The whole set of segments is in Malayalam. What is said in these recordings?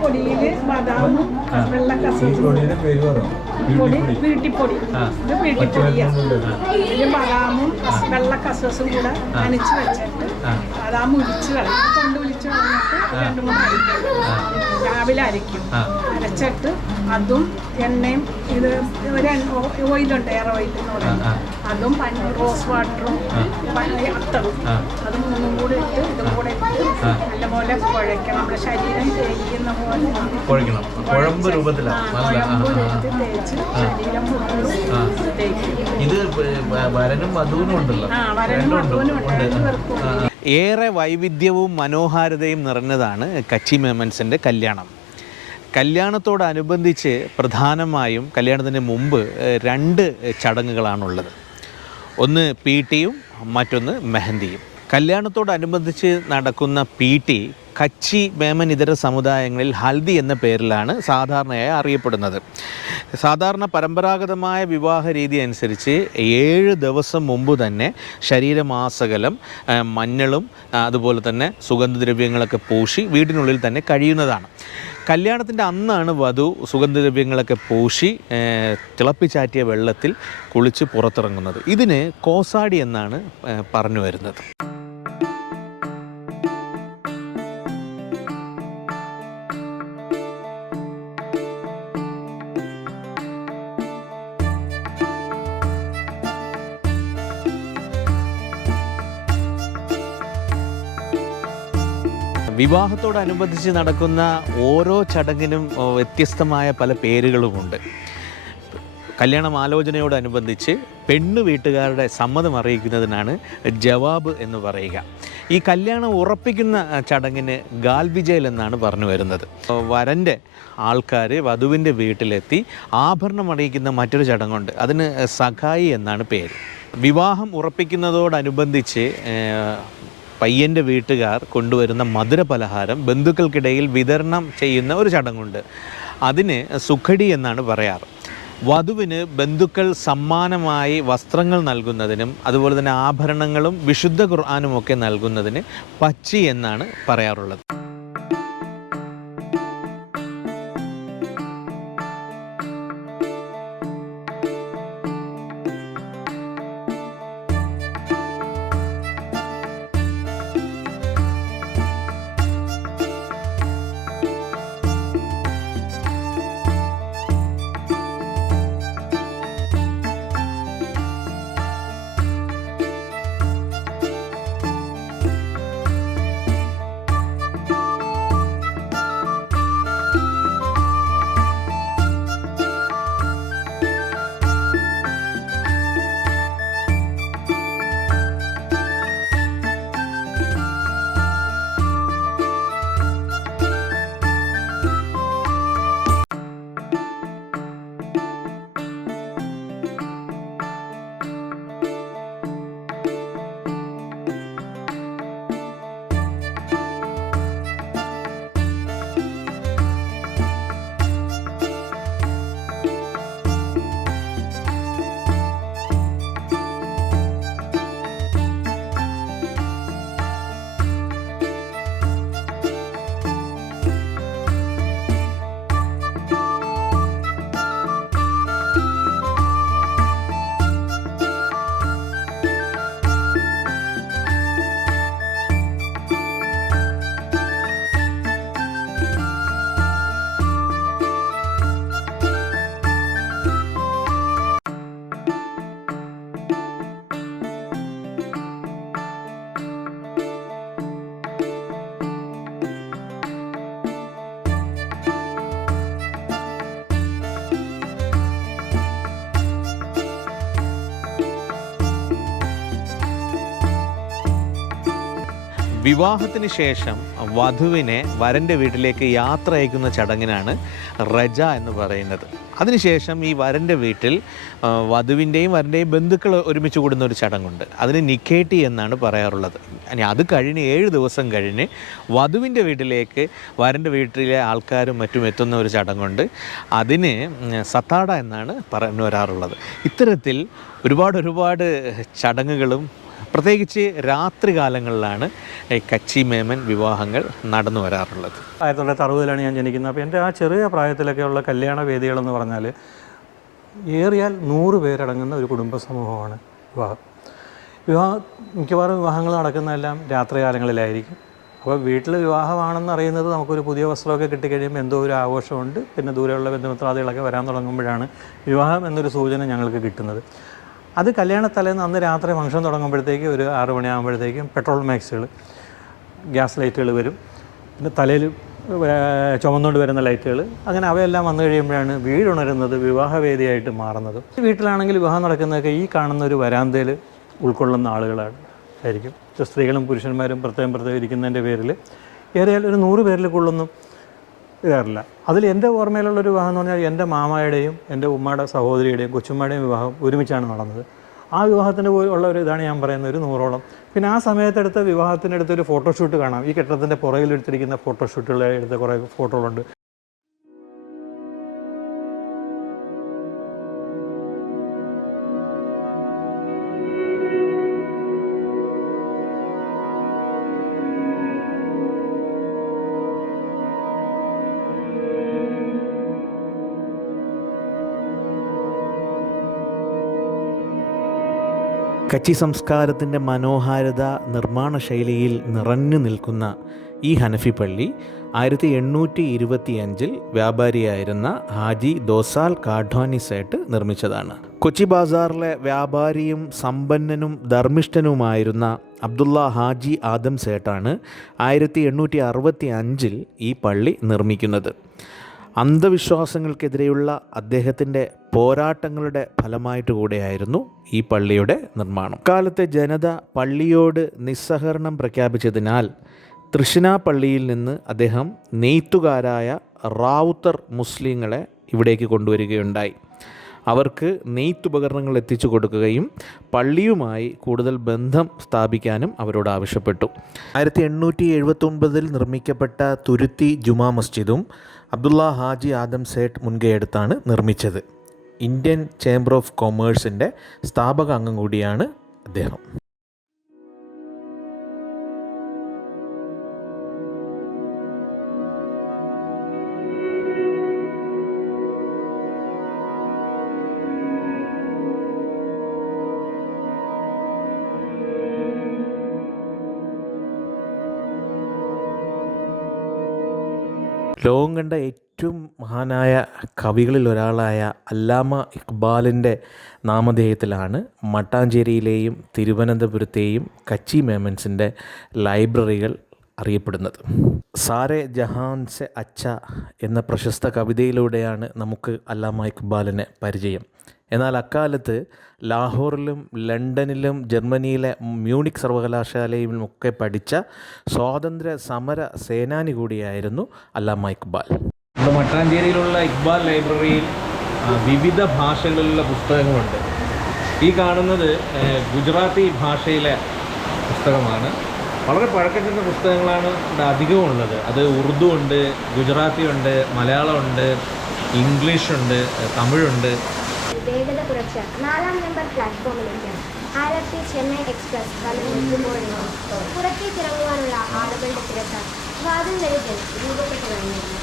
പൊടിയിൽ ബദാമും വെള്ള കസൂസും പൊടിയുടെ പേര് പറ. പൊടി വീട്ടിപ്പൊടി. ഇത് വീട്ടിപ്പൊടിയാണ് പച്ചമരുന്നുണ്ട് ബദാമും വെള്ള കസൂസും കൂടെ നനച്ച് വെച്ചിട്ട് ബദാം ഉരിച്ച് കളയും. കൊണ്ട് ഉരിച്ച് കളഞ്ഞിട്ട് രണ്ട് മൂന്ന് അരിക്കും രാവിലെ അരിക്കും അരച്ചിട്ട് അതും എണ്ണയും ഇത് ഓയിലുണ്ട് എയർ ഓയിൽ എന്ന് പറയുന്നത് അതും പനി റോസ് വാട്ടറും പനി- അത്തറും. അത് മൂന്നും കൂടി ഇട്ട് ഇതും കൂടെ ഇട്ട് നല്ലപോലെ കുഴയ്ക്കണം. നമ്മുടെ ശരീരം തേക്കുന്ന പോലെ. കുഴക്കണം കുഴമ്പ് രൂപത്തിലാണ് തേച്ച് ശരീരം ഇത് വരനും വധുവിനും ഉണ്ടല്ലോ. വരനും. വധുവിനും ഉണ്ട്. ഏറെ വൈവിധ്യവും മനോഹാരിതയും നിറഞ്ഞതാണ് കച്ചി മേമൻസിന്റെ കല്യാണം. കല്യാണത്തോടനുബന്ധിച്ച് പ്രധാനമായും കല്യാണത്തിന് മുമ്പ് രണ്ട് ചടങ്ങുകളാണുള്ളത്. ഒന്ന് പി ടിയും മറ്റൊന്ന് മെഹന്തിയും. കല്യാണത്തോടനുബന്ധിച്ച് നടക്കുന്ന പി ടി കച്ചി മേമൻ ഇതര സമുദായങ്ങളിൽ ഹൽദി എന്ന പേരിലാണ് സാധാരണയായി അറിയപ്പെടുന്നത്. സാധാരണ പരമ്പരാഗതമായ വിവാഹ രീതി അനുസരിച്ച് ഏഴ് ദിവസം മുമ്പ് തന്നെ ശരീരമാസകലം മഞ്ഞളും അതുപോലെ തന്നെ സുഗന്ധദ്രവ്യങ്ങളൊക്കെ പൂശി വീടിനുള്ളിൽ തന്നെ കഴിയുന്നതാണ്. കല്യാണത്തിന്റെ അന്നാണ് വധു സുഗന്ധദ്രവ്യങ്ങളൊക്കെ പൂശി തിളപ്പിച്ചാറ്റിയ വെള്ളത്തിൽ കുളിച്ച് പുറത്തിറങ്ങുന്നത്. ഇതിന് കോസാടി എന്നാണ് പറഞ്ഞു വരുന്നത്. വിവാഹത്തോടനുബന്ധിച്ച് നടക്കുന്ന ഓരോ ചടങ്ങിനും വ്യത്യസ്തമായ പല പേരുകളുമുണ്ട്. കല്യാണം ആലോചനയോടനുബന്ധിച്ച് പെണ്ണ് വീട്ടുകാരുടെ സമ്മതം അറിയിക്കുന്നതിനാണ് ജവാബ് എന്ന് പറയുക. ഈ കല്യാണം ഉറപ്പിക്കുന്ന ചടങ്ങിന് ഗാൽവിജയൽ എന്നാണ് പറഞ്ഞു വരുന്നത്. വരന്റെ ആൾക്കാർ വധുവിന്റെ വീട്ടിലെത്തി ആഭരണം അറിയിക്കുന്ന മറ്റൊരു ചടങ്ങുണ്ട്. അതിന് സഖായി എന്നാണ് പേര്. വിവാഹം ഉറപ്പിക്കുന്നതോടനുബന്ധിച്ച് പയ്യന്റെ വീട്ടുകാർ കൊണ്ടുവരുന്ന മധുര പലഹാരം ബന്ധുക്കൾക്കിടയിൽ വിതരണം ചെയ്യുന്ന ഒരു ചടങ്ങുണ്ട്. അതിന് സുഖടി എന്നാണ് പറയാറ്. വധുവിന് ബന്ധുക്കൾ സമ്മാനമായി വസ്ത്രങ്ങൾ നൽകുന്നതിനും അതുപോലെ തന്നെ ആഭരണങ്ങളും വിശുദ്ധ ഖുർആാനും ഒക്കെ നൽകുന്നതിന് പച്ചി എന്നാണ് പറയാറുള്ളത്. വിവാഹത്തിന് ശേഷം വധുവിനെ വരന്റെ വീട്ടിലേക്ക് യാത്ര അയക്കുന്ന ചടങ്ങിനാണ് റജ എന്ന് പറയുന്നത്. അതിനുശേഷം ഈ വരന്റെ വീട്ടിൽ വധുവിന്റെയും വരന്റെയും ബന്ധുക്കൾ ഒരുമിച്ച് കൂടുന്ന ഒരു ചടങ്ങുണ്ട്. അതിന് നിക്കേട്ടി എന്നാണ് പറയാറുള്ളത്. ഇനി അത് കഴിഞ്ഞ് ഏഴ് ദിവസം കഴിഞ്ഞ് വധുവിന്റെ വീട്ടിലേക്ക് വരന്റെ വീട്ടിലെ ആൾക്കാരും മറ്റും എത്തുന്ന ഒരു ചടങ്ങുണ്ട്. അതിന് സത്താട എന്നാണ് പറഞ്ഞു വരാറുള്ളത്. ഇത്തരത്തിൽ ഒരുപാട് ഒരുപാട് ചടങ്ങുകളും പ്രത്യേകിച്ച് രാത്രി കാലങ്ങളിലാണ് ഈ കച്ചി മേമൻ വിവാഹങ്ങൾ നടന്നു വരാറുള്ളത്. ആയിരത്തി തൊള്ളായിരത്തി അറുപതിലാണ് ഞാൻ ജനിക്കുന്നത്. അപ്പോൾ എന്റെ ആ ചെറിയ പ്രായത്തിലൊക്കെയുള്ള കല്യാണ വേദികളെന്ന് പറഞ്ഞാൽ ഏറിയാൽ നൂറ് പേരടങ്ങുന്ന ഒരു കുടുംബ സമൂഹമാണ് വിവാഹം. വിവാഹം മിക്കവാറും വിവാഹങ്ങൾ നടക്കുന്നതെല്ലാം രാത്രികാലങ്ങളിലായിരിക്കും. അപ്പോൾ വീട്ടിൽ വിവാഹമാണെന്ന് അറിയുന്നത് നമുക്കൊരു പുതിയ വസ്ത്രമൊക്കെ കിട്ടിക്കഴിയുമ്പോൾ എന്തോ ഒരു ആഘോഷമുണ്ട്. പിന്നെ ദൂരെയുള്ള ബന്ധുമിത്രാദികളൊക്കെ വരാൻ തുടങ്ങുമ്പോഴാണ് വിവാഹം എന്നൊരു സൂചന ഞങ്ങൾക്ക് കിട്ടുന്നത്. അത് കല്യാണ തലേന്ന് അന്ന് രാത്രി ഫംഗ്ഷൻ തുടങ്ങുമ്പോഴത്തേക്ക് ഒരു ആറ് മണിയാകുമ്പോഴത്തേക്കും പെട്രോൾ മാക്സുകൾ ഗ്യാസ് ലൈറ്റുകൾ വരും. പിന്നെ തലയിൽ ചുമന്നുകൊണ്ട് വരുന്ന ലൈറ്റുകൾ അങ്ങനെ അവയെല്ലാം വന്നു കഴിയുമ്പോഴാണ് വീടുണരുന്നത് വിവാഹവേദിയായിട്ട് മാറുന്നത്. വീട്ടിലാണെങ്കിൽ വിവാഹം നടക്കുന്നതൊക്കെ ഈ കാണുന്ന ഒരു വരാന്തയിൽ ഉൾക്കൊള്ളുന്ന ആളുകളാണ്. ആയിരിക്കും. സ്ത്രീകളും പുരുഷന്മാരും പ്രത്യേകം പ്രത്യേകം ഇരിക്കുന്നതിന്റെ പേരിൽ ഏറിയാൽ ഒരു നൂറ് പേരിൽ കൊള്ളുന്നു. ഇതാറില്ല. അതിൽ എന്റെ ഓർമ്മയിലുള്ളൊരു വിവാഹം എന്ന് പറഞ്ഞാൽ എന്റെ മാമായുടെയും എന്റെ ഉമ്മയുടെ സഹോദരിയുടെയും കൊച്ചുമ്മയുടെയും വിവാഹം ഒരുമിച്ചാണ് നടന്നത്. ആ വിവാഹത്തിന്റെ പോയി ഉള്ള ഒരു ഇതാണ് ഞാൻ പറയുന്നത് ഒരു നൂറോളം. പിന്നെ ആ സമയത്തെടുത്ത വിവാഹത്തിനടുത്ത് ഒരു ഫോട്ടോഷൂട്ട് കാണാം. ഈ കെട്ടിടത്തിന്റെ പുറകിൽ എടുത്തിരിക്കുന്ന ഫോട്ടോഷൂട്ടുകൾ എടുത്ത കുറേ ഫോട്ടോകളുണ്ട് കച്ചി സംസ്കാരത്തിന്റെ മനോഹാരിത നിർമ്മാണ ശൈലിയിൽ നിറഞ്ഞു നിൽക്കുന്ന ഈ ഹനഫി പള്ളി ആയിരത്തി എണ്ണൂറ്റി ഇരുപത്തി അഞ്ചിൽ വ്യാപാരിയായിരുന്ന ഹാജി ദോസാൽ കാഠ്വാനിസായിട്ട് നിർമ്മിച്ചതാണ്. കൊച്ചി ബാസാറിലെ വ്യാപാരിയും സമ്പന്നനും ധർമ്മിഷ്ഠനുമായിരുന്ന അബ്ദുള്ള ഹാജി ആദം സേട്ടാണ് ആയിരത്തി എണ്ണൂറ്റി അറുപത്തി അഞ്ചിൽ ഈ പള്ളി നിർമ്മിക്കുന്നത്. അന്ധവിശ്വാസങ്ങൾക്കെതിരെയുള്ള അദ്ദേഹത്തിന്റെ പോരാട്ടങ്ങളുടെ ഫലമായിട്ട് കൂടെയായിരുന്നു ഈ പള്ളിയുടെ നിർമ്മാണം. കാലത്തെ ജനത പള്ളിയോട് നിസ്സഹകരണം പ്രഖ്യാപിച്ചതിനാൽ തൃശ്ശിനാപ്പള്ളിയിൽ നിന്ന് അദ്ദേഹം നെയ്ത്തുകാരായ റാവുത്തർ മുസ്ലിങ്ങളെ ഇവിടേക്ക് കൊണ്ടുവരികയുണ്ടായി. അവർക്ക് നെയ്ത്തുപകരണങ്ങൾ എത്തിച്ചു കൊടുക്കുകയും പള്ളിയുമായി കൂടുതൽ ബന്ധം സ്ഥാപിക്കാനും അവരോട് ആവശ്യപ്പെട്ടു. ആയിരത്തി എണ്ണൂറ്റി എഴുപത്തൊൻപതിൽ നിർമ്മിക്കപ്പെട്ട തുരുത്തി ജുമാ മസ്ജിദും അബ്ദുള്ള ഹാജി ആദം സേട്ട് മുൻകൈയെടുത്താണ് നിർമ്മിച്ചത്. ഇന്ത്യൻ ചേംബർ ഓഫ് കൊമേഴ്സിന്റെ സ്ഥാപക അംഗം കൂടിയാണ് അദ്ദേഹം. ലോകം കണ്ട ഏറ്റവും മഹാനായ കവികളിൽ ഒരാളായ അല്ലാമ ഇക്ബാലിന്റെ നാമധേയത്തിലാണ് മട്ടാഞ്ചേരിയിലെയും തിരുവനന്തപുരത്തെയും കച്ചി മേമൻസിന്റെ ലൈബ്രറികൾ അറിയപ്പെടുന്നത്. സാരെ ജഹാൻ സെ അച്ച എന്ന പ്രശസ്ത കവിതയിലൂടെയാണ് നമുക്ക് അല്ലാമ ഇക്ബാലിനെ പരിചയം. എന്നാൽ അക്കാലത്ത് ലാഹോറിലും ലണ്ടനിലും ജർമ്മനിയിലെ മ്യൂണിക് സർവകലാശാലയിലും ഒക്കെ പഠിച്ച സ്വാതന്ത്ര്യ സമര സേനാനി കൂടിയായിരുന്നു അല്ലാമ ഇക്ബാൽ. നമ്മുടെ മട്ടാഞ്ചേരിയിലുള്ള ഇക്ബാൽ ലൈബ്രറിയിൽ വിവിധ ഭാഷകളിലുള്ള പുസ്തകങ്ങളുണ്ട്. ഈ കാണുന്നത് ഗുജറാത്തി ഭാഷയിലെ പുസ്തകമാണ്. വളരെ പഴക്കം ചെന്ന പുസ്തകങ്ങളാണ് ഇവിടെ അധികവും ഉള്ളത്. അത് ഉറുദു ഉണ്ട് ഗുജറാത്തി ഉണ്ട് മലയാളമുണ്ട് ഇംഗ്ലീഷുണ്ട് തമിഴുണ്ട് കുറച്ച് നാലാം നമ്പർ പ്ലാറ്റ്ഫോമിലേക്ക്. ആലപ്പി ചെന്നൈ എക്സ്പ്രസ് വലഞ്ഞിരിക്കുമ്പോഴേക്കും പുറത്തേക്ക് ഇറങ്ങുവാനുള്ള ആളുകളുടെ തിരക്ക് സ്വാതന്ത്ര്യത്തിൽ രൂപപ്പെട്ടു കഴിഞ്ഞിരുന്നു.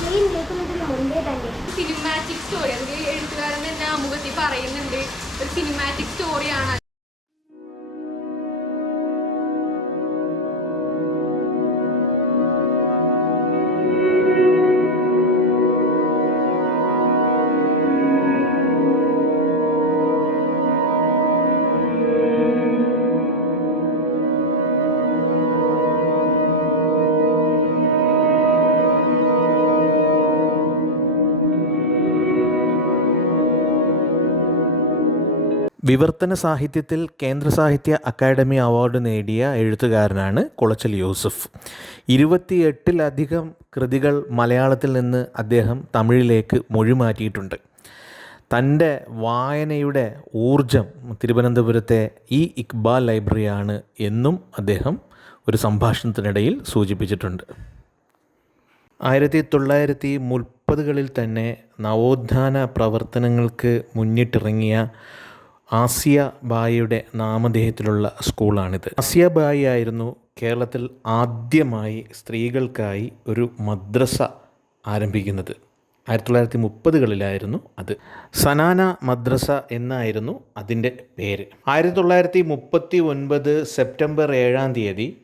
ട്രെയിൻ കേൾക്കുന്നതിന് തന്നെ സിനിമാറ്റിക് സ്റ്റോറി അതിൽ എഴുത്തുകാരൻ തന്നെ ആമുഖത്തിൽ പറയുന്നുണ്ട്. ഒരു സിനിമാറ്റിക് സ്റ്റോറിയാണ് വിവർത്തന സാഹിത്യത്തിൽ കേന്ദ്ര സാഹിത്യ അക്കാദമി അവാർഡ് നേടിയ എഴുത്തുകാരനാണ് കുളച്ചൽ യൂസുഫ്. ഇരുപത്തിയെട്ടിലധികം കൃതികൾ മലയാളത്തിൽ നിന്ന് അദ്ദേഹം തമിഴിലേക്ക് മൊഴിമാറ്റിയിട്ടുണ്ട്. തന്റെ വായനയുടെ ഊർജം തിരുവനന്തപുരത്തെ ഈ ഇക്ബാൽ ലൈബ്രറിയാണ് എന്നും അദ്ദേഹം ഒരു സംഭാഷണത്തിനിടയിൽ സൂചിപ്പിച്ചിട്ടുണ്ട്. ആയിരത്തി തൊള്ളായിരത്തി മുപ്പതുകളിൽ തന്നെ നവോത്ഥാന പ്രവർത്തനങ്ങൾക്ക് മുന്നിട്ടിറങ്ങിയ ആസിയ ബായിയുടെ നാമധേയത്തിലുള്ള സ്കൂളാണിത്. ആസിയ ബായി ആയിരുന്നു കേരളത്തിൽ ആദ്യമായി സ്ത്രീകൾക്കായി ഒരു മദ്രസ ആരംഭിക്കുന്നത്. ആയിരത്തി തൊള്ളായിരത്തി മുപ്പതുകളിലായിരുന്നു അത്. സനാന മദ്രസ എന്നായിരുന്നു അതിന്റെ പേര്. ആയിരത്തി തൊള്ളായിരത്തി മുപ്പത്തി ഒൻപത് സെപ്റ്റംബർ ഏഴാം തീയതി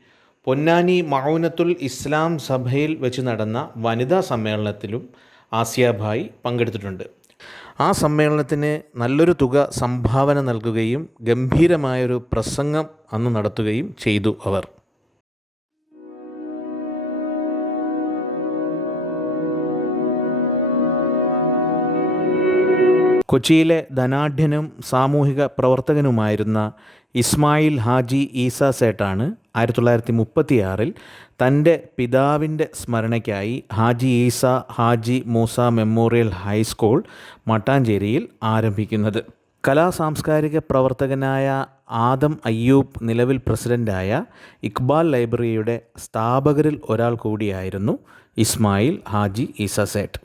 പൊന്നാനി മൗനത്തുൽ ഇസ്ലാം സഭയിൽ വെച്ച് നടന്ന വനിതാ സമ്മേളനത്തിലും ആസിയാഭായ് പങ്കെടുത്തിട്ടുണ്ട്. ആ സമ്മേളനത്തിന് നല്ലൊരു തുക സംഭാവന നൽകുകയും ഗംഭീരമായൊരു പ്രസംഗം അന്ന് നടത്തുകയും ചെയ്തു അവർ. കൊച്ചിയിലെ ധനാഢ്യനും സാമൂഹിക പ്രവർത്തകനുമായിരുന്ന ഇസ്മായിൽ ഹാജി ഈസ സേട്ടാണ് ആയിരത്തി തൊള്ളായിരത്തി മുപ്പത്തിയാറിൽ തന്റെ പിതാവിന്റെ സ്മരണയ്ക്കായി Haji Isa Haji Moosa memorial high school മട്ടാഞ്ചേരിയിൽ ആരംഭിക്കുന്നത്. കലാ സാംസ്കാരിക പ്രവർത്തകനായ ആദം അയ്യൂബ് നിലവിൽ പ്രസിഡന്റായ ഇക്ബാൽ ലൈബ്രറിയുടെ സ്ഥാപകരിൽ ഒരാൾ കൂടിയായിരുന്നു ഇസ്മായിൽ ഹാജി ഈസ സേട്ട്.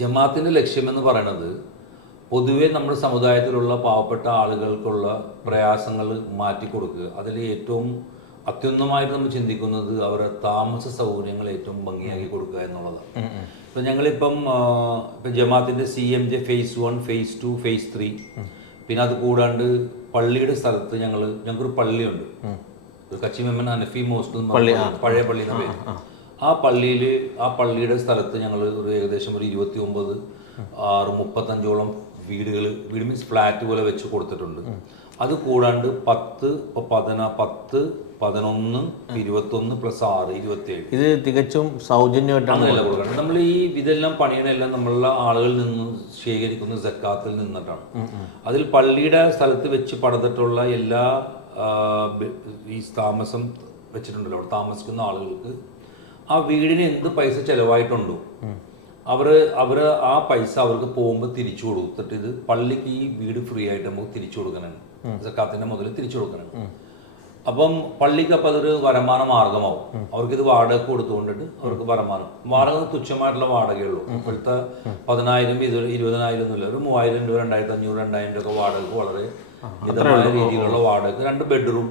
ജമാഅത്തിന്റെ ലക്ഷ്യമെന്ന് പറയുന്നത് പൊതുവെ നമ്മുടെ സമുദായത്തിലുള്ള പാവപ്പെട്ട ആളുകൾക്കുള്ള പ്രയാസങ്ങൾ മാറ്റിക്കൊടുക്കുക അതിൽ ഏറ്റവും അത്യുന്നമായിട്ട് നമ്മൾ ചിന്തിക്കുന്നത് അവരുടെ താമസ സൗകര്യങ്ങൾ ഏറ്റവും ഭംഗിയാക്കി കൊടുക്കുക എന്നുള്ളതാണ്. ഇപ്പം ഞങ്ങളിപ്പം ഇപ്പം ജമാഅത്തിന്റെ C M J phase one phase two phase three പിന്നെ അത് കൂടാണ്ട് പള്ളിയുടെ സ്ഥലത്ത് ഞങ്ങൾ ഞങ്ങൾക്കൊരു പള്ളിയുണ്ട്. ഒരു കച്ചി മെമ്മൻ അനഫി മോസ്റ്റ് പഴയ പള്ളി എന്ന പേര്. ആ പള്ളിയിൽ ആ പള്ളിയുടെ സ്ഥലത്ത് ഞങ്ങൾ ഒരു ഏകദേശം ഒരു ഇരുപത്തി ഒമ്പത് ആറ് മുപ്പത്തഞ്ചോളം വീടുകൾ വീട് മീൻസ് ഫ്ലാറ്റ് പോലെ വെച്ച് കൊടുത്തിട്ടുണ്ട്. അത് കൂടാണ്ട് പത്ത് പതിന പത്ത് പതിനൊന്ന് ഇരുപത്തൊന്ന് പ്ലസ് ആറ് ഇരുപത്തിയേഴ്. ഇത് തികച്ചും സൗജന്യമായിട്ടാണ് കൊടുക്കുന്നത്. നമ്മൾ ഈ ഇതെല്ലാം പണിയണെല്ലാം നമ്മളുടെ ആളുകളിൽ നിന്ന് ശേഖരിക്കുന്ന സക്കാത്തിൽ നിന്നിട്ടാണ്. അതിൽ പള്ളിയുടെ സ്ഥലത്ത് വെച്ച് പണിതിട്ടുള്ള എല്ലാ ഈ താമസം വെച്ചിട്ടുണ്ടല്ലോ. അവിടെ താമസിക്കുന്ന ആളുകൾക്ക് ആ വീടിന് എന്ത് പൈസ ചെലവായിട്ടുണ്ടോ? അവർ അവർ ആ പൈസ അവർക്ക് പോകുമ്പോൾ തിരിച്ചു കൊടുത്തിട്ട് ഇത് പള്ളിക്ക് ഈ വീട് ഫ്രീ ആയിട്ട് നമുക്ക് തിരിച്ചു കൊടുക്കാനാണ് സക്കാത്തിന്റെ മുതൽ തിരിച്ചു കൊടുക്കണം അപ്പം പള്ളിക്ക് അപ്പം അതൊരു വരുമാന മാർഗമാവും. അവർക്കിത് വാടക കൊടുത്തുകൊണ്ടിട്ട് അവർക്ക് വരുമാനം. വാടക തുച്ഛമായിട്ടുള്ള വാടകയുള്ളൂ. ഇപ്പോഴത്തെ പതിനായിരം ഇത് ഇരുപതിനായിരം ഒന്നുമില്ല ഒരു മൂവായിരം രൂപ രണ്ടായിരത്തി അഞ്ഞൂറ് രണ്ടായിരം രൂപ ഒക്കെ വാടക വളരെ മിതമായ രീതിയിലുള്ള വാടക രണ്ട് ബെഡ്റൂം.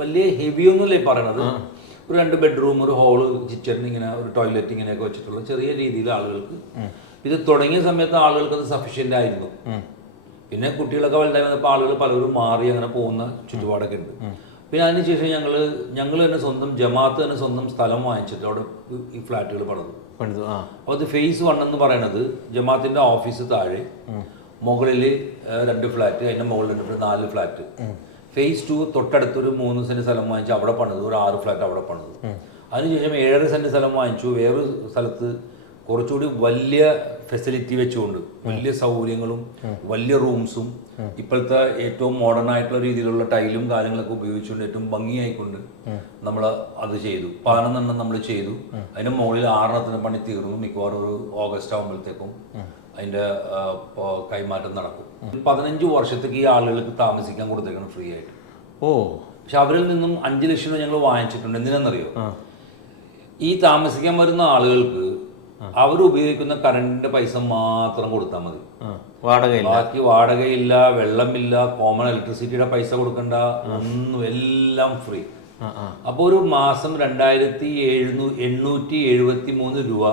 വലിയ ഹെവി ഒന്നുമില്ല ഈ പറയണത്. ഒരു രണ്ട് ബെഡ്റൂം ഒരു ഹോൾ കിച്ചൺ ഇങ്ങനെ ഒരു ടോയ്ലറ്റ് ഇങ്ങനെയൊക്കെ വെച്ചിട്ടുള്ള ചെറിയ രീതിയിൽ ആളുകൾക്ക് ഇത് തുടങ്ങിയ സമയത്ത് ആളുകൾക്ക് അത് സഫീഷ്യന്റ് ആയിരുന്നു. പിന്നെ കുട്ടികളൊക്കെ വലുതായി വന്നപ്പോൾ ആളുകൾ പലരും മാറി അങ്ങനെ പോകുന്ന ചുറ്റുപാടൊക്കെ ഉണ്ട്. പിന്നെ അതിനുശേഷം ഞങ്ങൾ ഞങ്ങൾ തന്നെ സ്വന്തം ജമാഅത്ത് തന്നെ സ്വന്തം സ്ഥലം വാങ്ങിച്ചിട്ട് അവിടെ ഈ ഫ്ലാറ്റുകൾ പണിതു. പണിതു അപ്പോൾ അത് ഫേസ് വൺ എന്ന് പറയണത് ജമാഅത്തിന്റെ ഓഫീസ് താഴെ മുകളിൽ രണ്ട് ഫ്ലാറ്റ് അതിന്റെ മുകളിൽ രണ്ട് നാല് ഫ്ലാറ്റ് ഫേസ് ടു തൊട്ടടുത്തൊരു മൂന്ന് സെന്റ് സ്ഥലം വാങ്ങിച്ചു അവിടെ പണിതു ഒരു ആറ് ഫ്ലാറ്റ് അവിടെ പണിതു. അതിനുശേഷം ഏഴര സെന്റ് സ്ഥലം വാങ്ങിച്ചു വേറൊരു സ്ഥലത്ത് കുറച്ചുകൂടി വലിയ ഫെസിലിറ്റി വെച്ചുകൊണ്ട് വലിയ സൗകര്യങ്ങളും വലിയ റൂംസും ഇപ്പോഴത്തെ ഏറ്റവും മോഡേൺ ആയിട്ടുള്ള രീതിയിലുള്ള ടൈലും കാര്യങ്ങളൊക്കെ ഉപയോഗിച്ചുകൊണ്ട് ഏറ്റവും ഭംഗിയായിക്കൊണ്ട് നമ്മൾ അത് ചെയ്തു. പതിനൊന്നെണ്ണം നമ്മൾ ചെയ്തു. അതിന് മുകളിൽ ആറെണ്ണത്തിന് പണി തീർന്നു. മിക്കവാറും ഒരു ഓഗസ്റ്റ് ആകുമ്പോഴത്തേക്കും അതിന്റെ കൈമാറ്റം നടക്കും. പതിനഞ്ച് വർഷത്തേക്ക് ഈ ആളുകൾക്ക് താമസിക്കാൻ കൊടുത്തേക്കണം ഫ്രീ ആയിട്ട്. ഓ. പക്ഷെ അവരിൽ നിന്നും അഞ്ച് ലക്ഷം രൂപ ഞങ്ങൾ വാങ്ങിച്ചിട്ടുണ്ട്. എന്തിനാണെന്നറിയോ ഈ താമസിക്കാൻ വരുന്ന ആളുകൾക്ക് അവർ ഉപയോഗിക്കുന്ന കറണ്ടിന്റെ പൈസ മാത്രം കൊടുത്താൽ മതി. വാടകയില്ല. ബാക്കി വാടകയില്ല വെള്ളമില്ല കോമൺ ഇലക്ട്രിസിറ്റിയുടെ പൈസ കൊടുക്കണ്ട ഒന്നും എല്ലാം ഫ്രീ അപ്പോൾ ഒരു മാസം രണ്ടായിരത്തി എഴുന്നൂ എണ്ണൂറ്റി എഴുപത്തി മൂന്ന് രൂപ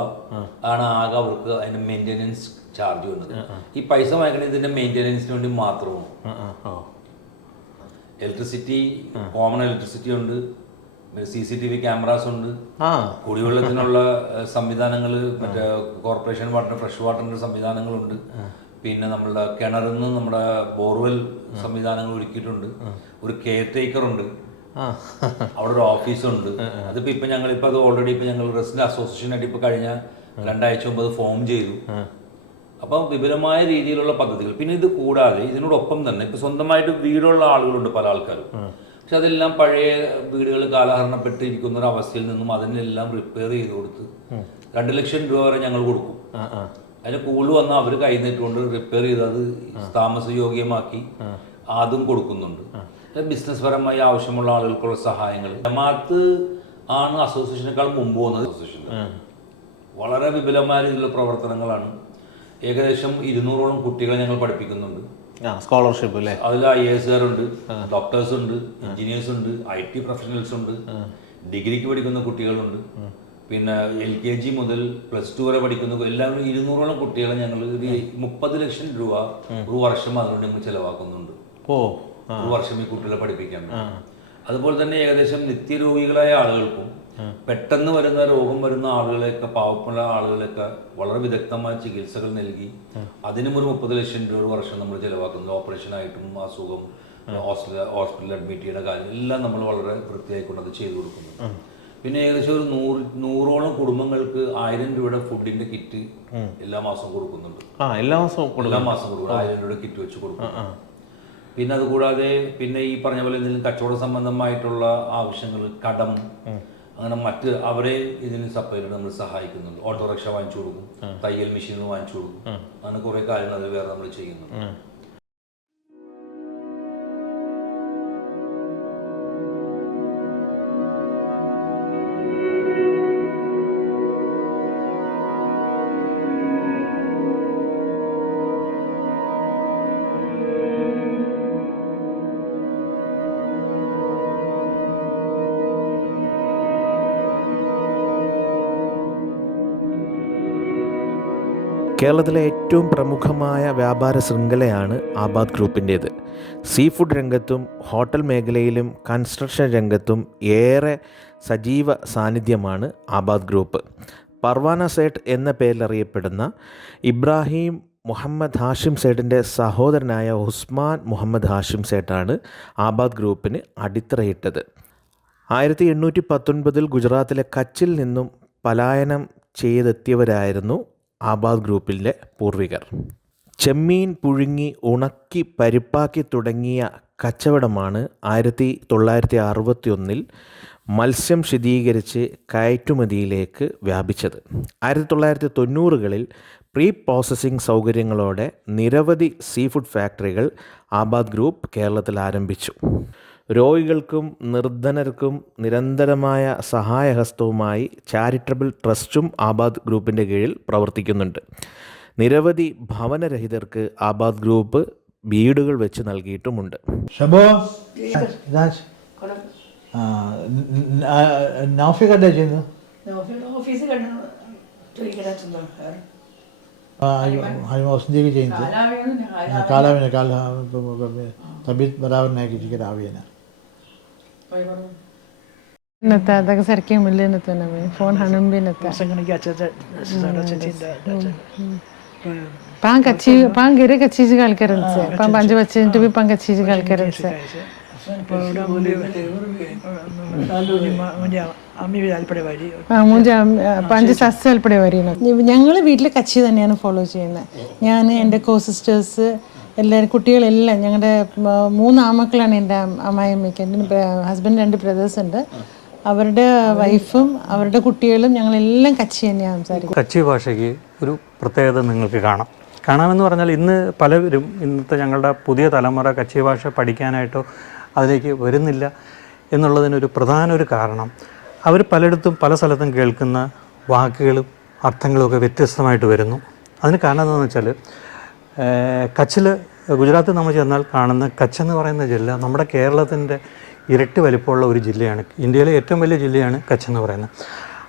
ആണ് ആകെ അവർക്ക് അതിന്റെ മെയിന്റെനൻസ് ചാർജ് വന്നത്. ഈ പൈസ വാങ്ങിക്കണത് ഇതിന്റെ മെയിന്റെനൻസിന് വേണ്ടി മാത്രമാണ്. ഇലക്ട്രിസിറ്റി കോമൺ ഇലക്ട്രിസിറ്റി ഉണ്ട്. C C T V cameras ഉണ്ട്. കുടിവെള്ളത്തിനുള്ള സംവിധാനങ്ങൾ മറ്റേ കോർപ്പറേഷൻ വാട്ടർ ഫ്രഷ് വാട്ടറിന്റെ സംവിധാനങ്ങളുണ്ട്. പിന്നെ നമ്മളുടെ കിണറിൽ നിന്ന് നമ്മുടെ ബോർവെൽ സംവിധാനങ്ങൾ ഒരുക്കിയിട്ടുണ്ട്. ഒരു കെയർ ടേക്കർ ഉണ്ട് അവിടെ ഒരു ഓഫീസുണ്ട് അതിപ്പോ ഇപ്പൊ ഞങ്ങൾ ഇപ്പൊ അത് ഓൾറെഡി ഇപ്പൊ ഞങ്ങൾ റെസിഡന്റ് അസോസിയേഷൻ ആയിട്ട് ഇപ്പൊ കഴിഞ്ഞ രണ്ടാഴ്ച മുമ്പ് അത് ഫോം ചെയ്തു. അപ്പം വിപുലമായ രീതിയിലുള്ള പദ്ധതികൾ. പിന്നെ ഇത് കൂടാതെ ഇതിനോടൊപ്പം തന്നെ ഇപ്പൊ സ്വന്തമായിട്ട് വീടുള്ള ആളുകളുണ്ട് പല ആൾക്കാരും. പക്ഷെ അതെല്ലാം പഴയ വീടുകൾ കാലഹരണപ്പെട്ടിരിക്കുന്ന ഒരു അവസ്ഥയിൽ നിന്നും അതിനെല്ലാം റിപ്പയർ ചെയ്ത് കൊടുത്ത് രണ്ട് ലക്ഷം രൂപ വരെ ഞങ്ങൾ കൊടുക്കും. അതിന് കൂടുതൽ വന്നാൽ അവർ കൈനീട്ടുകൊണ്ട് റിപ്പയർ ചെയ്ത് അത് താമസയോഗ്യമാക്കി അതും കൊടുക്കുന്നുണ്ട്. ബിസിനസ് പരമായി ആവശ്യമുള്ള ആളുകൾക്കുള്ള സഹായങ്ങൾ. ജമാഅത്ത് ആണ് അസോസിയേഷനേക്കാൾ മുമ്പ് വന്നത് അസോസിയേഷൻ വളരെ വിപുലമായ രീതിയിലുള്ള പ്രവർത്തനങ്ങളാണ് ഏകദേശം ഇരുന്നൂറോളം കുട്ടികളെ ഞങ്ങൾ പഠിപ്പിക്കുന്നുണ്ട്. സ്കോളർഷിപ്പ് അല്ലേ അതിൽ ഐ ഉണ്ട് ഡോക്ടേഴ്സ് ഉണ്ട് എഞ്ചിനീയേഴ്സ് ഉണ്ട് ഐ ടി പ്രൊഫഷണൽസ് ഉണ്ട് ഡിഗ്രിക്ക് പഠിക്കുന്ന കുട്ടികളുണ്ട്. പിന്നെ എൽ കെ ജി മുതൽ പ്ലസ് ടു വരെ പഠിക്കുന്ന എല്ലാവരും ഇരുന്നൂറോളം കുട്ടികളെ ഞങ്ങൾ ഒരു മുപ്പത് ലക്ഷം രൂപ ഒരു വർഷം അതിനുവേണ്ടി ഞങ്ങൾ ചെലവാക്കുന്നുണ്ട്. ഓ ഒരു വർഷം ഈ കുട്ടികളെ പഠിപ്പിക്കാൻ അതുപോലെ തന്നെ ഏകദേശം നിത്യരോഗികളായ ആളുകൾക്കും പെട്ടെന്ന് വരുന്ന രോഗം വരുന്ന ആളുകളെയൊക്കെ പാവപ്പെട്ട ആളുകളെയൊക്കെ വളരെ വിദഗ്ധമായ ചികിത്സകൾ നൽകി. അതിനും ഒരു മുപ്പത് ലക്ഷം രൂപ ഒരു വർഷം നമ്മൾ ചെലവാക്കുന്നത് ഓപ്പറേഷനായിട്ടും അസുഖം ഹോസ്പിറ്റൽ ഹോസ്പിറ്റലിൽ അഡ്മിറ്റ് ചെയ്യുന്ന കാര്യം എല്ലാം നമ്മൾ വളരെ വൃത്തിയായിക്കൊണ്ട് അത് ചെയ്തു കൊടുക്കുന്നു. പിന്നെ ഏകദേശം ഒരു നൂറ് നൂറോളം കുടുംബങ്ങൾക്ക് ആയിരം രൂപയുടെ ഫുഡിന്റെ കിറ്റ് എല്ലാ മാസവും കൊടുക്കുന്നുണ്ട്. എല്ലാ മാസവും എല്ലാ മാസം കൊടുക്കും. ആയിരം രൂപയുടെ കിറ്റ് വെച്ച് കൊടുക്കും. പിന്നെ അതുകൂടാതെ പിന്നെ ഈ പറഞ്ഞ പോലെ എന്തെങ്കിലും കച്ചവട സംബന്ധമായിട്ടുള്ള ആവശ്യങ്ങൾ കടം അങ്ങനെ മറ്റ് അവരെ ഇതിന് സപ്ലൈ നമ്മൾ സഹായിക്കുന്നുണ്ട്. ഓട്ടോറിക്ഷ വാങ്ങിച്ചു കൊടുക്കും. തയ്യൽ മെഷീൻ വാങ്ങിച്ചു കൊടുക്കും. അങ്ങനെ കുറെ കാര്യങ്ങൾ അതിൽ വേറെ നമ്മൾ ചെയ്യുന്നുണ്ട്. കേരളത്തിലെ ഏറ്റവും പ്രമുഖമായ വ്യാപാര ശൃംഖലയാണ് ആബാദ് ഗ്രൂപ്പിന്റേത്. സീ ഫുഡ് രംഗത്തും ഹോട്ടൽ മേഖലയിലും കൺസ്ട്രക്ഷൻ രംഗത്തും ഏറെ സജീവ സാന്നിധ്യമാണ് ആബാദ് ഗ്രൂപ്പ്. പർവാന സേട്ട് എന്ന പേരിൽ അറിയപ്പെടുന്ന ഇബ്രാഹിം മുഹമ്മദ് ഹാഷിം സേട്ടിന്റെ സഹോദരനായ ഉസ്മാൻ മുഹമ്മദ് ഹാഷിം സേട്ടാണ് ആബാദ് ഗ്രൂപ്പിന് അടിത്തറയിട്ടത്. ആയിരത്തി എണ്ണൂറ്റി പത്തൊൻപതിൽ ഗുജറാത്തിലെ കച്ചിൽ നിന്നും പലായനം ചെയ്തെത്തിയവരായിരുന്നു ആബാദ് ഗ്രൂപ്പിലെ പൂർവികർ. ചെമ്മീൻ പുഴുങ്ങി ഉണക്കി പരിപ്പാക്കി തുടങ്ങിയ കച്ചവടമാണ് ആയിരത്തി തൊള്ളായിരത്തി അറുപത്തി ഒന്നിൽ മത്സ്യം ശീതീകരിച്ച് കയറ്റുമതിയിലേക്ക് വ്യാപിച്ചത്. ആയിരത്തി തൊള്ളായിരത്തി തൊണ്ണൂറുകളിൽ പ്രീ പ്രോസസ്സിംഗ് സൗകര്യങ്ങളോടെ നിരവധി സീ ഫുഡ് ഫാക്ടറികൾ ആബാദ് ഗ്രൂപ്പ് കേരളത്തിൽ ആരംഭിച്ചു. രോഗികൾക്കും നിർധനർക്കും നിരന്തരമായ സഹായഹസ്തവുമായി ചാരിറ്റബിൾ ട്രസ്റ്റും ആബാദ് ഗ്രൂപ്പിന്റെ കീഴിൽ പ്രവർത്തിക്കുന്നുണ്ട്. നിരവധി ഭവനരഹിതർക്ക് ആബാദ് ഗ്രൂപ്പ് വീടുകൾ വെച്ച് നൽകിയിട്ടുമുണ്ട്. ഷബോ നൗഫിക എന്താ ചെയ്യുന്നു ഓഫീസ് കഴിഞ്ഞു ചോദിക്കണോ ഹരിമോസിന്റെയൊക്കെ ഞങ്ങൾ വീട്ടിലെ കച്ചി തന്നെയാണ് ഫോളോ ചെയ്യുന്നത് ഞാൻ എന്റെ കോ സിസ്റ്റേഴ്സ് എല്ലാവരും കുട്ടികളെല്ലാം ഞങ്ങളുടെ മൂന്ന് ആമക്കളാണ് എന്റെ അമ്മായിയമ്മയ്ക്ക് എന്റെ ഹസ്ബൻഡ് രണ്ട് ബ്രദേഴ്സ് ഉണ്ട്. അവരുടെ വൈഫും അവരുടെ കുട്ടികളും ഞങ്ങളെല്ലാം കച്ചി തന്നെയാണ് സംസാരിക്കുന്നത്. കച്ചി ഭാഷയ്ക്ക് ഒരു പ്രത്യേകത നിങ്ങൾക്ക് കാണാം. കാണാമെന്ന് പറഞ്ഞാൽ ഇന്ന് പലരും ഇന്നത്തെ ഞങ്ങളുടെ പുതിയ തലമുറ കച്ചി ഭാഷ പഠിക്കാനായിട്ടോ അതിലേക്ക് വരുന്നില്ല എന്നുള്ളതിനൊരു പ്രധാന ഒരു കാരണം. അവർ പലയിടത്തും പല സ്ഥലത്തും കേൾക്കുന്ന വാക്കുകളും അർത്ഥങ്ങളും ഒക്കെ വ്യത്യസ്തമായിട്ട് വരുന്നു. അതിന് കാരണം എന്താണെന്ന് വെച്ചാൽ കച്ചിൽ ഗുജറാത്തിൽ നമ്മൾ ചെന്നാൽ കാണുന്ന കച്ച് എന്ന് പറയുന്ന ജില്ല നമ്മുടെ കേരളത്തിന്റെ ഇരട്ടി വലിപ്പമുള്ള ഒരു ജില്ലയാണ്. ഇന്ത്യയിലെ ഏറ്റവും വലിയ ജില്ലയാണ് കച്ച് എന്ന് പറയുന്നത്.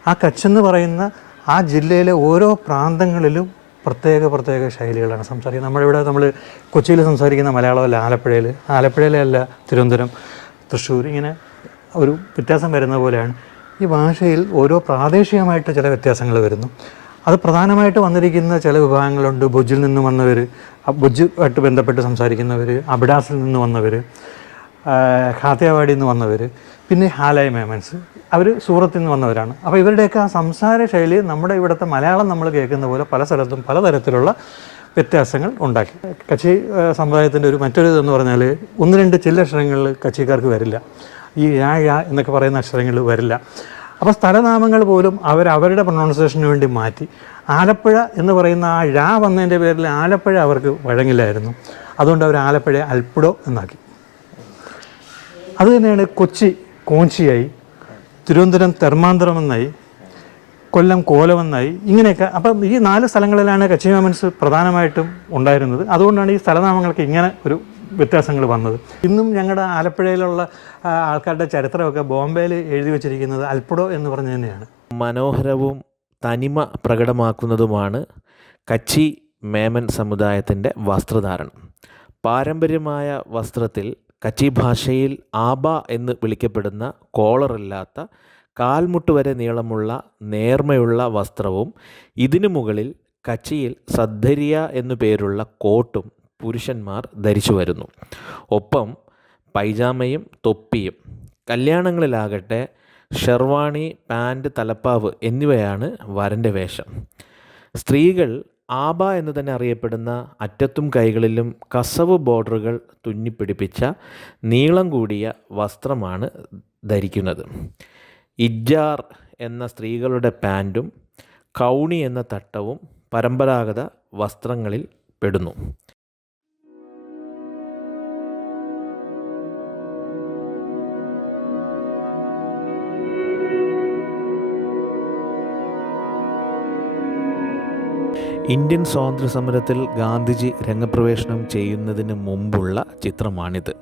ആ കച്ച് എന്ന് പറയുന്ന ആ ജില്ലയിലെ ഓരോ പ്രാന്തങ്ങളിലും പ്രത്യേക പ്രത്യേക ശൈലികളാണ് സംസാരിക്കുന്നത്. നമ്മളിവിടെ നമ്മൾ കൊച്ചിയിൽ സംസാരിക്കുന്ന മലയാളമല്ല ആലപ്പുഴയിൽ. ആലപ്പുഴയിലല്ല തിരുവനന്തപുരം തൃശ്ശൂർ. ഇങ്ങനെ ഒരു വ്യത്യാസം വരുന്ന പോലെയാണ്. ഈ ഭാഷയിൽ ഓരോ പ്രാദേശികമായിട്ട് ചില വ്യത്യാസങ്ങൾ വരുന്നു. അത് പ്രധാനമായിട്ട് വന്നിരിക്കുന്ന ചില വിഭാഗങ്ങളുണ്ട്. ഭുജിൽ നിന്ന് വന്നവർ ഭുജുമായിട്ട് ബന്ധപ്പെട്ട് സംസാരിക്കുന്നവർ അബിഡാസിൽ നിന്ന് വന്നവർ ഖാത്തിയാവാടിയിൽ നിന്ന് വന്നവർ പിന്നെ ഹാലായ് മേമൻസ്. അവർ സൂറത്തിൽ നിന്ന് വന്നവരാണ്. അപ്പോൾ ഇവരുടെയൊക്കെ ആ സംസാര ശൈലി നമ്മുടെ ഇവിടുത്തെ മലയാളം നമ്മൾ കേൾക്കുന്ന പോലെ പല സ്ഥലത്തും പലതരത്തിലുള്ള വ്യത്യാസങ്ങൾ ഉണ്ടാക്കി. കച്ചി സമുദായത്തിന്റെ ഒരു മറ്റൊരു ഇതെന്ന് പറഞ്ഞാൽ ഒന്ന് രണ്ട് ചില അക്ഷരങ്ങളിൽ കച്ചിക്കാർക്ക് വരില്ല. ഈ യാ യാ എന്നൊക്കെ പറയുന്ന അക്ഷരങ്ങൾ വരില്ല. അപ്പോൾ സ്ഥലനാമങ്ങൾ പോലും അവർ അവരുടെ പ്രൊണൗൺസിയേഷന് വേണ്ടി മാറ്റി. ആലപ്പുഴ എന്ന് പറയുന്ന ആ ഴ വന്നതിന്റെ പേരിൽ ആലപ്പുഴ അവർക്ക് വഴങ്ങില്ലായിരുന്നു. അതുകൊണ്ട് അവർ ആലപ്പുഴ അൽപ്പുഴോ എന്നാക്കി. അത് തന്നെയാണ് കൊച്ചി കോഞ്ചിയായി തിരുവനന്തപുരം തെർമാന്തരമെന്നായി കൊല്ലം കോലമെന്നായി ഇങ്ങനെയൊക്കെ. അപ്പം ഈ നാല് സ്ഥലങ്ങളിലാണ് കച്ചി മാമൻസ് പ്രധാനമായിട്ടും ഉണ്ടായിരുന്നത്. അതുകൊണ്ടാണ് ഈ സ്ഥലനാമങ്ങൾക്ക് ഇങ്ങനെ ഒരു വ്യത്യാസങ്ങൾ വന്നത്. ഇന്നും ഞങ്ങളുടെ ആലപ്പുഴയിലുള്ള ആൾക്കാരുടെ ചരിത്രമൊക്കെ ബോംബെയിൽ എഴുതി വച്ചിരിക്കുന്നത് അൽപ്പടോ എന്ന് പറഞ്ഞു തന്നെയാണ്. മനോഹരവും തനിമ പ്രകടമാക്കുന്നതുമാണ് കച്ചി മേമൻ സമുദായത്തിന്റെ വസ്ത്രധാരണം. പാരമ്പര്യമായ വസ്ത്രത്തിൽ കച്ചി ഭാഷയിൽ ആബ എന്ന് വിളിക്കപ്പെടുന്ന കോളറില്ലാത്ത കാൽമുട്ട് വരെ നീളമുള്ള നേർമയുള്ള വസ്ത്രവും ഇതിനു മുകളിൽ കച്ചിയിൽ സദ്ധരിയ എന്നു പേരുള്ള കോട്ടും പുരുഷന്മാർ ധരിച്ചു വരുന്നു. ഒപ്പം പൈജാമയും തൊപ്പിയും കല്യാണങ്ങളിലാകട്ടെ ഷെർവാണി പാന്റ് തലപ്പാവ് എന്നിവയാണ് വരന്റെ വേഷം. സ്ത്രീകൾ ആബ എന്ന് തന്നെ അറിയപ്പെടുന്ന അറ്റത്തും കൈകളിലും കസവ് ബോർഡറുകൾ തുന്നിപ്പിടിപ്പിച്ച നീളം കൂടിയ വസ്ത്രമാണ് ധരിക്കുന്നത്. ഇജ്ജാർ എന്ന സ്ത്രീകളുടെ പാന്റും കൗണി എന്ന തട്ടവും പരമ്പരാഗത വസ്ത്രങ്ങളിൽ പെടുന്നു. ഇന്ത്യൻ സ്വാതന്ത്ര്യ സമരത്തിൽ ഗാന്ധിജി രംഗപ്രവേശനം ചെയ്യുന്നതിന് മുമ്പുള്ള ചിത്രമാണിത്.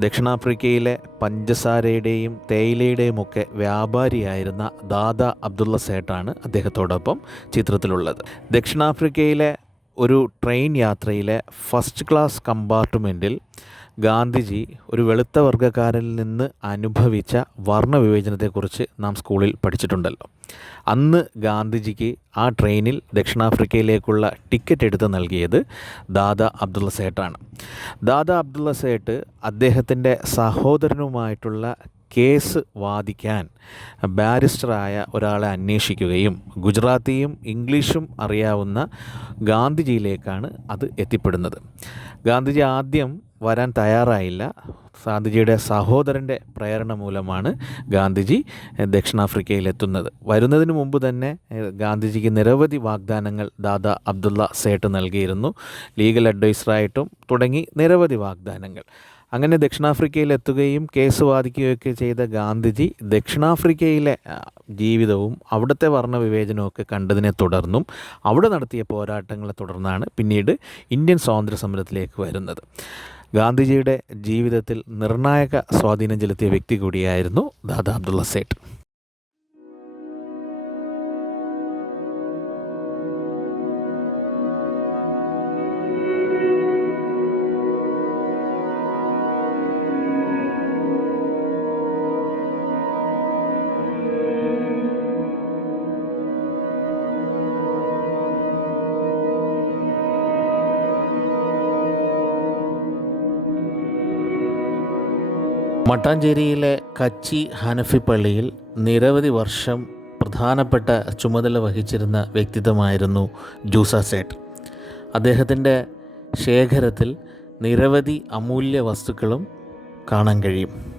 ദക്ഷിണാഫ്രിക്കയിലെ പഞ്ചസാരയുടെയും തേയിലയുടെയും ഒക്കെ വ്യാപാരിയായിരുന്ന ദാദ അബ്ദുള്ള സേട്ടാണ് അദ്ദേഹത്തോടൊപ്പം ചിത്രത്തിലുള്ളത്. ദക്ഷിണാഫ്രിക്കയിലെ ഒരു ട്രെയിൻ യാത്രയിലെ ഫസ്റ്റ് ക്ലാസ് കമ്പാർട്ട്മെന്റിൽ ഗാന്ധിജി ഒരു വെളുത്ത വർഗക്കാരനിൽ നിന്ന് അനുഭവിച്ച വർണവിവേചനത്തെക്കുറിച്ച് നാം സ്കൂളിൽ പഠിച്ചിട്ടുണ്ടല്ലോ. അന്ന് ഗാന്ധിജിക്ക് ആ ട്രെയിനിൽ ദക്ഷിണാഫ്രിക്കയിലേക്കുള്ള ടിക്കറ്റ് എടുത്ത് നൽകിയത് ദാദ അബ്ദുള്ള സേട്ടാണ്. ദാദ അബ്ദുള്ള സേട്ട് അദ്ദേഹത്തിന്റെ സഹോദരനുമായിട്ടുള്ള കേസ് വാദിക്കാൻ ബാരിസ്റ്ററായ ഒരാളെ അന്വേഷിക്കുകയും ഗുജറാത്തിയും ഇംഗ്ലീഷും അറിയാവുന്ന ഗാന്ധിജിയിലേക്കാണ് അത് എത്തിപ്പെടുന്നത്. ഗാന്ധിജി ആദ്യം വരാൻ തയ്യാറായില്ല. ഗാന്ധിജിയുടെ സഹോദരന്റെ പ്രേരണ മൂലമാണ് ഗാന്ധിജി ദക്ഷിണാഫ്രിക്കയിലെത്തുന്നത്. വരുന്നതിന് മുമ്പ് തന്നെ ഗാന്ധിജിക്ക് നിരവധി വാഗ്ദാനങ്ങൾ ദാദാ അബ്ദുള്ള സേട്ട് നൽകിയിരുന്നു. ലീഗൽ അഡ്വൈസറായിട്ടും തുടങ്ങി നിരവധി വാഗ്ദാനങ്ങൾ. അങ്ങനെ ദക്ഷിണാഫ്രിക്കയിൽ എത്തുകയും കേസ് വാദിക്കുകയൊക്കെ ചെയ്ത ഗാന്ധിജി ദക്ഷിണാഫ്രിക്കയിലെ ജീവിതവും അവിടുത്തെ വർണവിവേചനമൊക്കെ കണ്ടതിനെ തുടർന്നും അവിടെ നടത്തിയ പോരാട്ടങ്ങളെ തുടർന്നാണ് പിന്നീട് ഇന്ത്യൻ സ്വാതന്ത്ര്യ സമരത്തിലേക്ക് വരുന്നത്. ഗാന്ധിജിയുടെ ജീവിതത്തിൽ നിർണായക സ്വാധീനം ചെലുത്തിയ വ്യക്തി കൂടിയായിരുന്നു ദാദാ അബ്ദുള്ള സേട്ട് മട്ടാഞ്ചേരിയിലെ കച്ചി ഹനഫി പള്ളിയിൽ നിരവധി വർഷം പ്രധാനപ്പെട്ട ചുമതല വഹിച്ചിരുന്ന വ്യക്തിത്വമായിരുന്നു ജൂസ സേട്ട് അദ്ദേഹത്തിന്റെ ശേഖരത്തിൽ നിരവധി അമൂല്യ വസ്തുക്കളും കാണാൻ കഴിയും.